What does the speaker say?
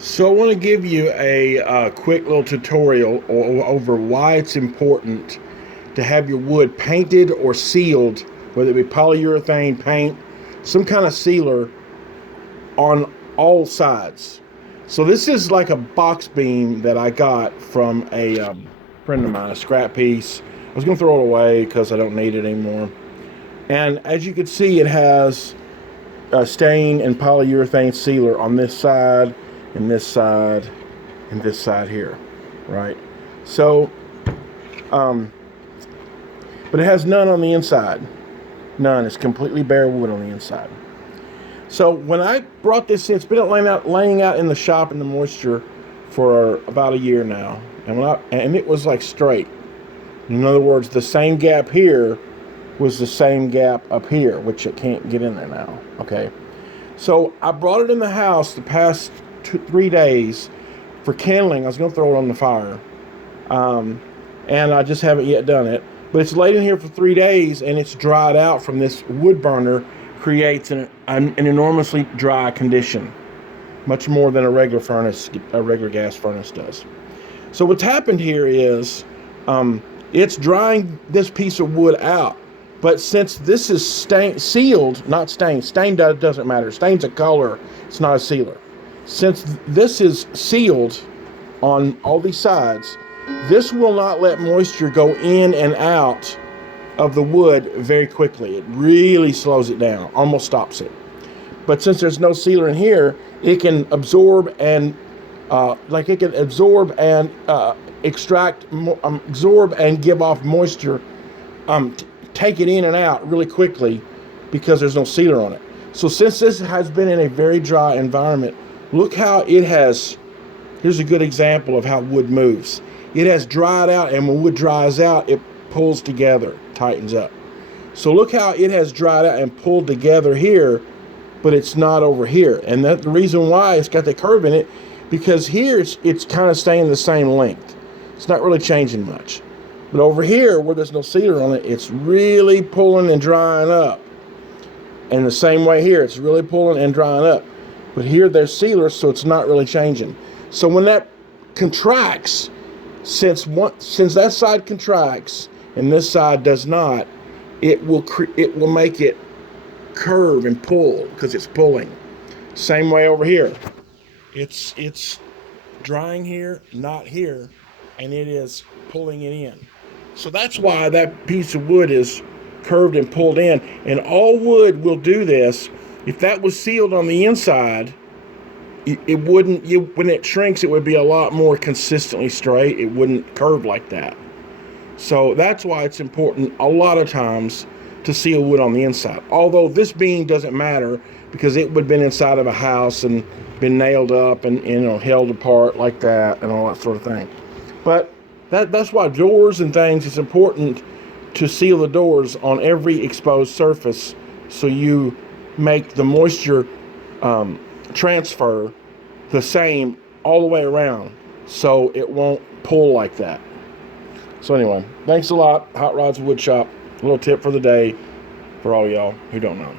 So I want to give you a quick little tutorial over why it's important to have your wood painted or sealed, whether it be polyurethane paint, some kind of sealer on all sides. So this is like a box beam that I got from a friend of mine, a scrap piece. I was going to throw it away because I don't need it anymore. And as you can see, it has a stain and polyurethane sealer on this side and this side and this side here, right? So, but it has none on the inside. None. It's completely bare wood on the inside. So when I brought this in, it's been laying out in the shop in the moisture for about a year now, and it was like straight. In other words, the same gap here was the same gap up here, which it can't get in there now. Okay, so I brought it in the house the past 3 days for kindling. I was going to throw it on the fire, and I just haven't yet done it. But it's laid in here for 3 days, and it's dried out from this wood burner. Creates an enormously dry condition, much more than a regular gas furnace does. So what's happened here is it's drying this piece of wood out, but since this is sealed, not stained, stained doesn't matter. Stain's a color, it's not a sealer. Since this is sealed on all these sides, this will not let moisture go in and out of the wood very quickly. It really slows it down, almost stops it. But since there's no sealer in here, it can absorb and extract, absorb and give off moisture, take it in and out really quickly because there's no sealer on it. So since this has been in a very dry environment, look how it has, here's a good example of how wood moves. It has dried out, and when wood dries out, it pulls together, tightens up. So look how it has dried out and pulled together here, but it's not over here. And that the reason why it's got the curve in it, because here it's kind of staying the same length. It's not really changing much. But over here, where there's no sealer on it, it's really pulling and drying up. And the same way here, it's really pulling and drying up. But here there's sealers, so it's not really changing. So when that contracts, since that side contracts and this side does not, it will make it curve and pull because it's pulling. Same way over here. It's drying here, not here, and it is pulling it in. So that's why that piece of wood is curved and pulled in. And all wood will do this. If that was sealed on the inside, it wouldn't, when it shrinks, it would be a lot more consistently straight. It wouldn't curve like that. So that's why it's important a lot of times to seal wood on the inside. Although this beam doesn't matter because it would have been inside of a house and been nailed up and held apart like that and all that sort of thing. But that's why doors and things, it's important to seal the doors on every exposed surface so you make the moisture transfer the same all the way around so it won't pull like that. So anyway, thanks a lot. Hot Rods Wood Shop. A little tip for the day for all y'all who don't know.